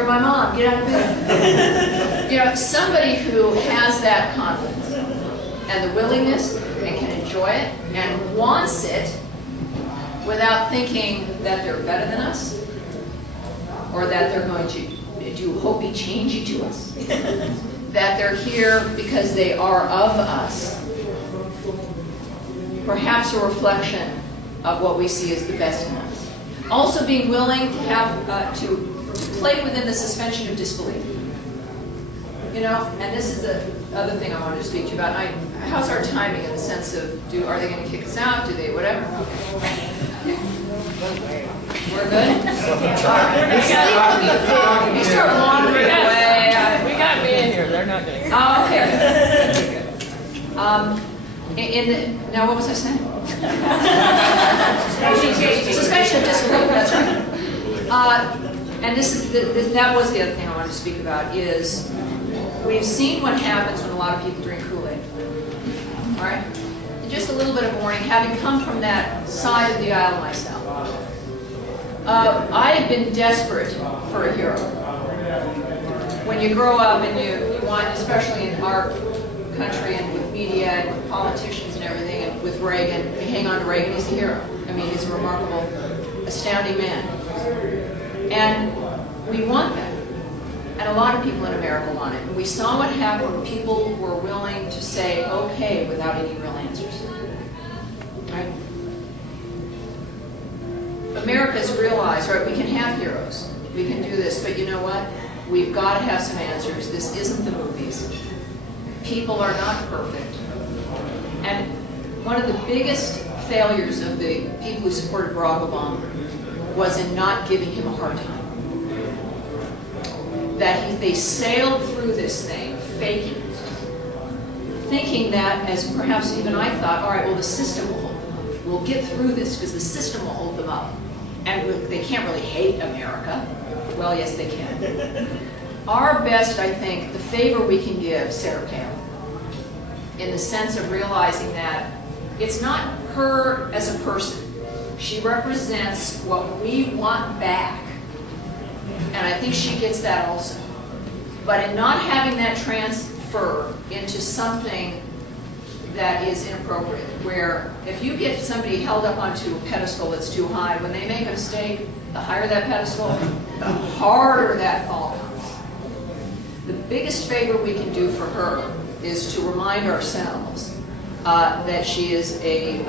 You're my mom. Get out of bed. You know, somebody who has that confidence and the willingness and can enjoy it and wants it without thinking that they're better than us or that they're going to do hopey-changey to us, that they're here because they are of us, perhaps a reflection of what we see as the best in us. Also being willing to have to play within the suspension of disbelief. You know, and this is the other thing I wanted to speak to you about. How's our timing in the sense of, are they going to kick us out? Do they, whatever? We're good? You start wandering away. We got me in here. They're not going to. Oh, okay. Now, what was I saying? Suspension of disbelief, that's right. And that was the other thing I wanted to speak about, is we've seen what happens when a lot of people drink Kool-Aid. All right? And just a little bit of warning, having come from that side of the aisle myself. I have been desperate for a hero. When you grow up and you want, especially in our country and with media and with politicians and everything, and with Reagan, you hang on to Reagan, he's a hero. I mean, he's a remarkable, astounding man. And we want that. And a lot of people in America want it. And we saw what happened when people were willing to say okay without any real answers. Right? America's realized, right, we can have heroes. We can do this, but you know what? We've got to have some answers. This isn't the movies. People are not perfect. And one of the biggest failures of the people who supported Barack Obama was in not giving him a hard time. That they sailed through this thing, faking it, thinking that, as perhaps even I thought, all right, well, the system will hold them. We'll get through this because the system will hold them up. And they can't really hate America. Well, yes, they can. Our best, I think, the favor we can give Sarah Palin, in the sense of realizing that it's not her as a person. She represents what we want back. And I think she gets that also. But in not having that transfer into something that is inappropriate, where if you get somebody held up onto a pedestal that's too high, when they make a mistake, the higher that pedestal, the harder that fall comes. The biggest favor we can do for her is to remind ourselves that she is a,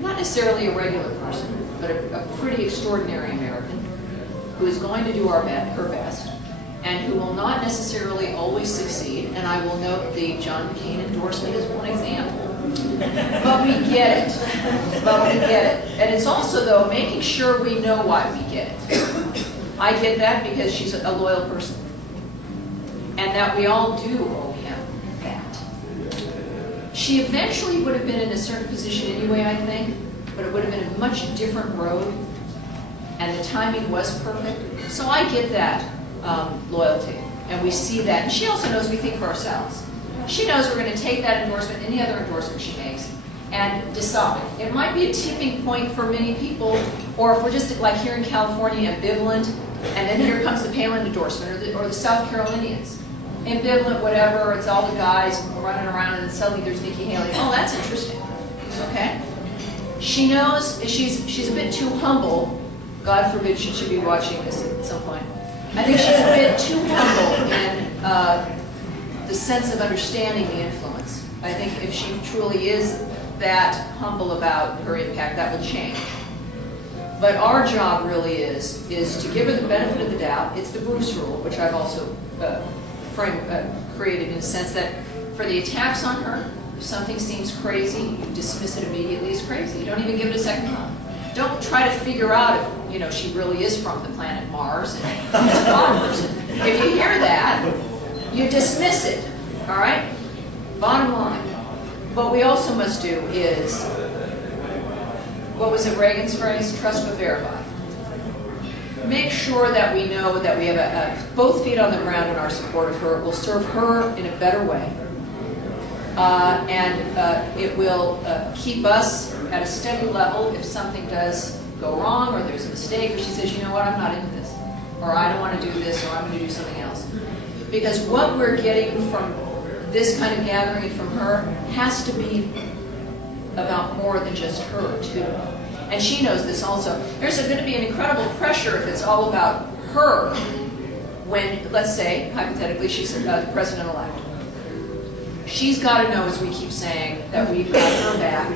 not necessarily a regular person, but a pretty extraordinary American who is going to do her best, and who will not necessarily always succeed. And I will note the John McCain endorsement as one example. But we get it. But we get it. And it's also, though, making sure we know why we get it. I get that because she's a loyal person. And that we all do owe him that. She eventually would have been in a certain position anyway, I think, but it would have been a much different road. And the timing was perfect. So I get that loyalty. And we see that. And she also knows we think for ourselves. She knows we're going to take that endorsement, any other endorsement she makes, and decide. It might be a tipping point for many people, or if we're just, like here in California, ambivalent, and then here comes the Palin endorsement, or the South Carolinians. Ambivalent, whatever, it's all the guys running around, and then suddenly there's Nikki Haley. Oh, that's interesting. Okay? She knows she's a bit too humble. God forbid she should be watching this at some point. I think she's a bit too humble in the sense of understanding the influence. I think if she truly is that humble about her impact, that will change. But our job really is to give her the benefit of the doubt. It's the Bruce rule, which I've also created in a sense that for the attacks on her, if something seems crazy, you dismiss it immediately as crazy. You don't even give it a second thought. Don't try to figure out if she really is from the planet Mars and is a God person. If you hear that, you dismiss it. All right? Bottom line. What we also must do is, what was it, Reagan's phrase? Trust but verify. Make sure that we know that we have both feet on the ground in our support of her. It will serve her in a better way. And it will keep us at a steady level if something does go wrong or there's a mistake or she says, you know what, I'm not into this. or I don't want to do this, or I'm going to do something else. Because what we're getting from this kind of gathering from her has to be about more than just her, too. And she knows this also. There's going to be an incredible pressure if it's all about her when, let's say, hypothetically, she's the president-elect. She's got to know, as we keep saying, that we've got her back,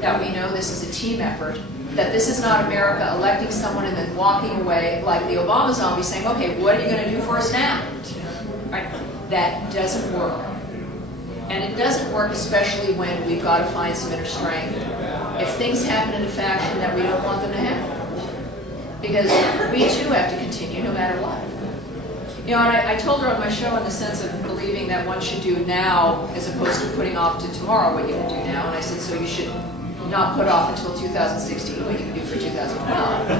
that we know this is a team effort, that this is not America electing someone and then walking away like the Obama zombie saying, okay, what are you going to do for us now? Right? That doesn't work. And it doesn't work especially when we've got to find some inner strength if things happen in a fashion that we don't want them to happen. Because we too have to continue no matter what. You know, and I told her on my show in the sense of believing that one should do now as opposed to putting off to tomorrow what you can do now. And I said, so you should not put off until 2016 what you can do for 2012.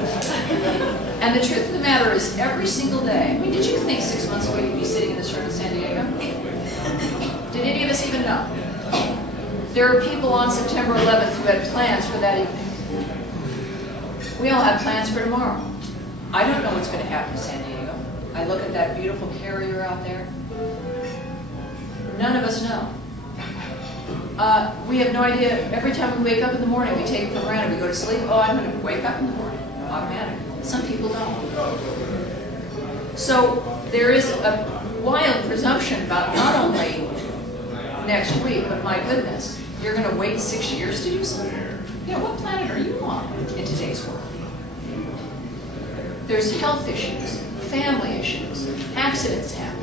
And the truth of the matter is, every single day, I mean, did you think 6 months ago you'd be sitting in this room in San Diego? Did any of us even know? There are people on September 11th who had plans for that evening. We all have plans for tomorrow. I don't know what's going to happen in San Diego. I look at that beautiful carrier out there. None of us know. We have no idea. Every time we wake up in the morning, we take it for granted. We go to sleep. Oh, I'm going to wake up in the morning. Automatic. Some people don't. So there is a wild presumption about not only next week, but my goodness, you're going to wait 6 years to do something? You know, what planet are you on in today's world? There's health issues, family issues, accidents happen.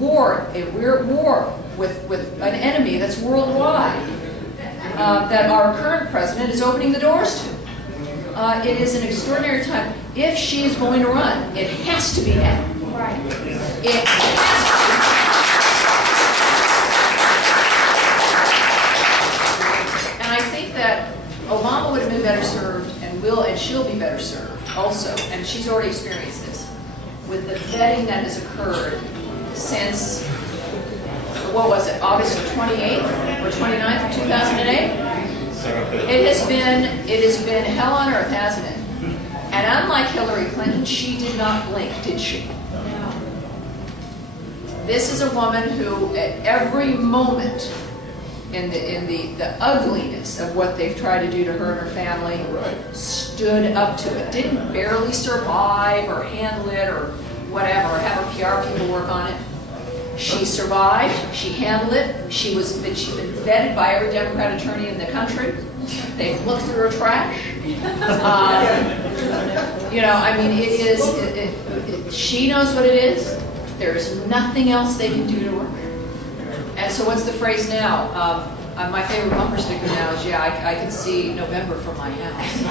We're at war with an enemy that's worldwide that our current president is opening the doors to. It is an extraordinary time. If she is going to run, it has to be now. Right. It has to be. And I think that Obama would have been better served, and she'll be better served also, and she's already experienced this, with the vetting that has occurred since, what was it, August 28th or 29th of 2008? It has been hell on earth, hasn't it? And unlike Hillary Clinton, she did not blink, did she? No. This is a woman who, at every moment in the ugliness of what they've tried to do to her and her family, stood up to it. Didn't barely survive or handle it or whatever, or have her PR people work on it. She survived, she handled it, she's been vetted by every Democrat attorney in the country. They've looked through her trash. You know, I mean, she knows what it is. There's nothing else they can do to her. And so what's the phrase now? My favorite bumper sticker now is, yeah, I can see November from my house.